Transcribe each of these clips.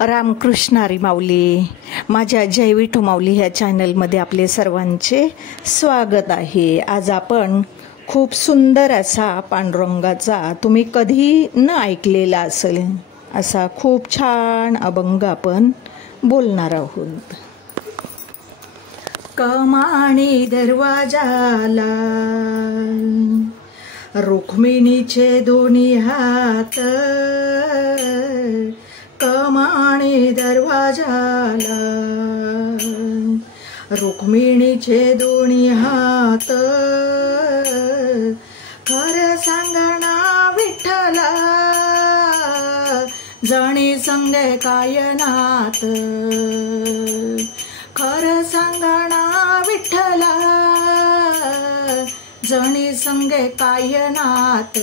रामकृष्ण हरी माऊली. माझ्या जय विठू माऊली ह्या चॅनलमध्ये आपले सर्वांचे स्वागत आहे. आज आपण खूप सुंदर असा पांडुरंगाचा, तुम्ही कधी न ऐकलेला असेल असा खूप छान अभंग आपण बोलणार आहोत. कमानी दरवाजाला रुक्मिणीचे दोन्ही हात, कमानी दरवाजाला रुक्मिणीचे दोन्ही हात, खरं सांगणा विठ्ठला जणी संगे कायनात, खरं सांगणा विठ्ठला जणी संगे कायनात,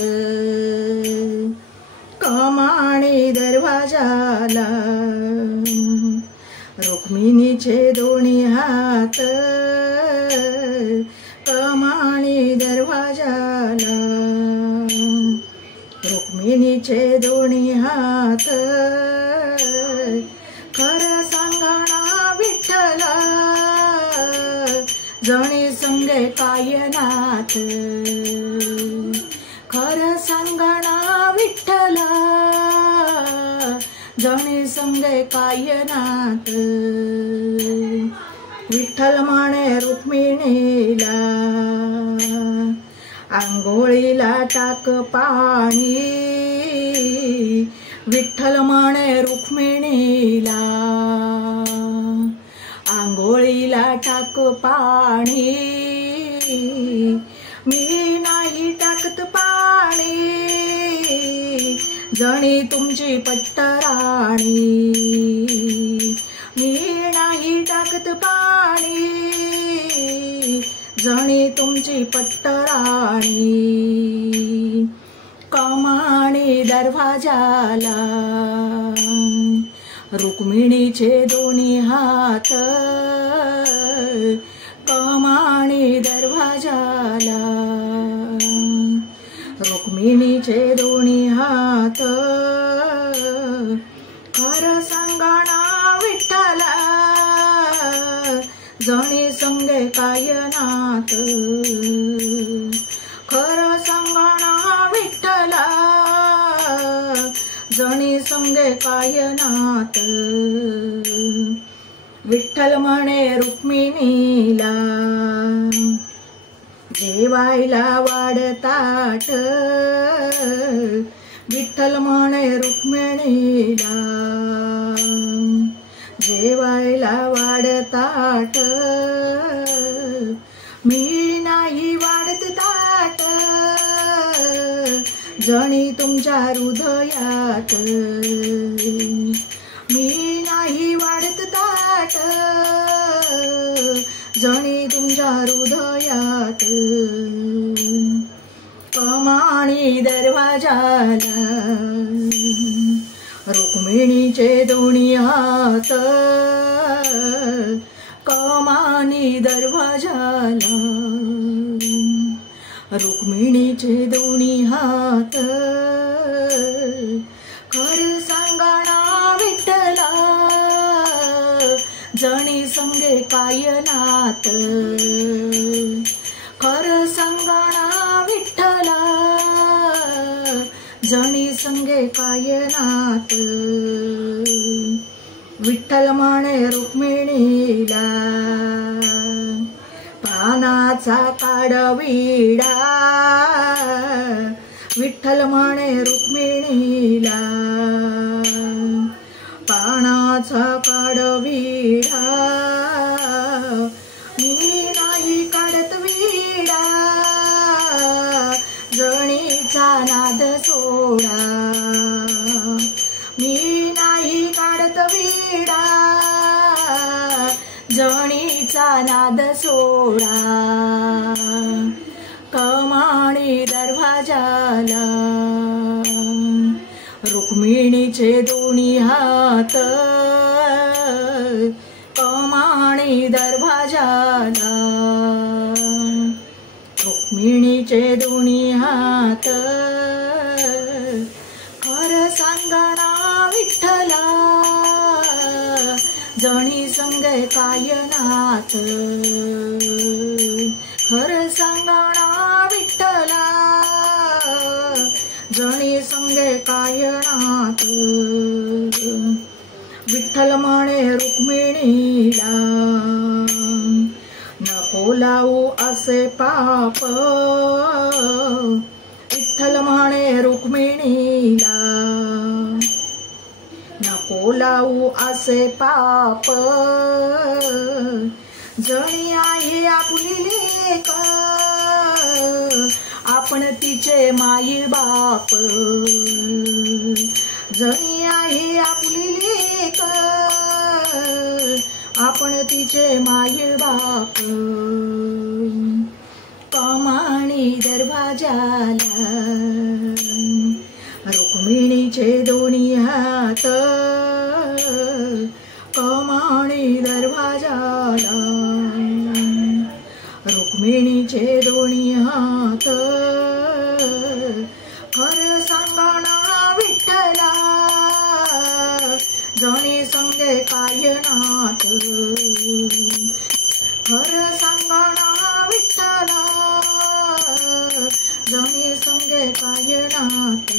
कमानी दरवाजाला रुक्मिणीचे दोन्ही हात, कमानी दरवाजाला रुक्मिणीचे दोन्ही हात, खरं सांगणा विठ्ठला जणी संगे कायनात, खरं सांगणा विठ्ठला जणी संगे कायनात. विठ्ठल म्हणे रुक्मिणीला आंघोळीला टाक पाणी, विठ्ठल म्हणे रुक्मिणीला आंघोळीला टाक पाणी, मी नाही टाकत पाणी जणी तुमची पट्टराणी, मी नाही टाकत पाणी जणी तुमची पट्टराणी, कमानी दरवाजाला रुक्मिणीचे दोन्ही हात, कमानी दरवाजाला रुक्मिणीचे दोन्ही हात, खरं सांगणा विठ्ठला जणी संगे कायनात, खरं सांगणा विठ्ठला जणी संगे कायनात. विठ्ठल म्हणे रुक्मिणीला जेवायला वाढताट, विठ्ठल म्हणे रुक्मिणीला जेवायला वाढताट, मी नाही वाढत ताट जणी तुमच्या हृदयात, मी नाही वाढत ताट जणी तुमच्या हृदयात, कमानी दरवाजाला रुक्मिणीचे दोन्ही हात, कमानी दरवाजाला रुक्मिणीचे दोन्ही हात, खरं सांगणा विठ्ठला जणी संगे कायनात, खरं सांगणा विठ्ठला जणी संगे कायनात. विठ्ठल म्हणे रुक्मिणीला पानाचा काढविडा, विठ्ठल म्हणे रुक्मिणीला पानाचा काढविडा, मी नाही काढत विडा जणीचा नाद सोडा, मी नाही काढत विडा जणीचा नाद सोडा, कमानी दरवाजाला रुक्मिणीचे दोन्ही हात, कमानी दरवाजाला रुक्मिणीचे दोन्ही हात, खरं सांगणा विठ्ठला जणी संगे कायनात खरं सांगणा विठ्ठला जणी संगे कायनात विठ्ठल म्हणे रुक्मिणीला नको लावू असे पाप विठ्ठल म्हणे रुक्मिणीला नको लावू असे पाप जणी आहे आपली लेक आपण तिचे माई बाप जणी आहे आपली लेक आपण तिचे माई बाप कमानी दरवाजाला रुक्मिणीचे दोन्ही हात कमानी दरवाजाला रुक्मिणीचे दोन्ही हात खरं सांगणा विठ्ठला जणी संगे कायनात खरं सांगणा विठ्ठला जणी संगे कायनात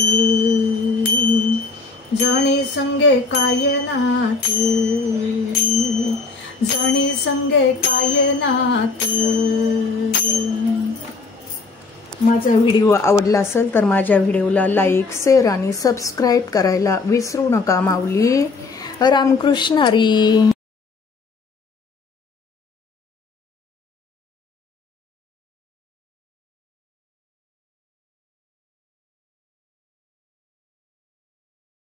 जणी संगे कायनात जणी संगे कायनात। माझा व्हिडिओ आवडला असेल तर माझ्या व्हिडिओला लाईक शेअर आणि सबस्क्राईब करायला विसरू नका माऊली। रामकृष्ण हरी।